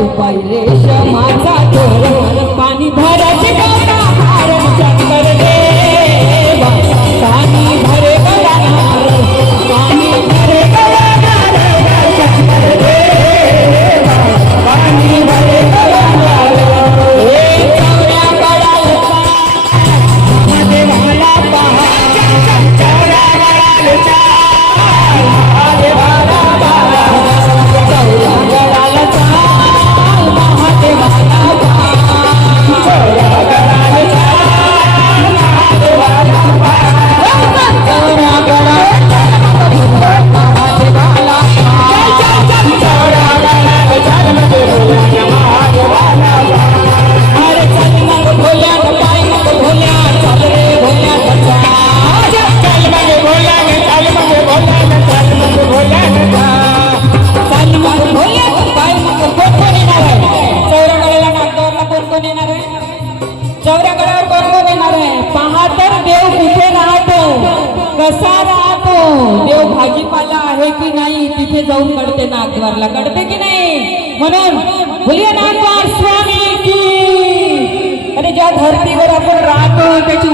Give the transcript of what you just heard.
पाय पाय रेशमाचा दोर पाणी भराचे गौरा हारण चंदर देवा पाणी भरे गौरानार पाणी भरे गौरानार चंदर देवा पाणी भरे गौरानार हे चौऱ्या गडालचा महादेवाला पहा चौऱ्या गडालचा महादेवाला पहा चौऱ्या गडालचा महादेवाला पहा चौऱ्या गडालचा महादेवाला पहा चौऱ्या गडालचा महादेवाला चौऱ्या गडालचा महादेवाला अरे चल मग भोल्या पाय मग भोल्या चल रे भोल्या चल मग भोल्या चल मग भोल्या चल मग भोल्या चल मग भोल्या पाय मग कोण येणार आहे चौऱ्यागडाला नागदेवाला कोण येणार आहे चौऱ्यागडावर कोण येणार आहे पहा तर देव कुठे राहतो कसा राहतो देव भाजीपाला आहे की नाही तिथे जाऊन कळते नागद्वारला कळते की नाही म्हणून बोलिये नागद्वार स्वामी की अरे ज्या धर्तीवर आपण राहतो त्याची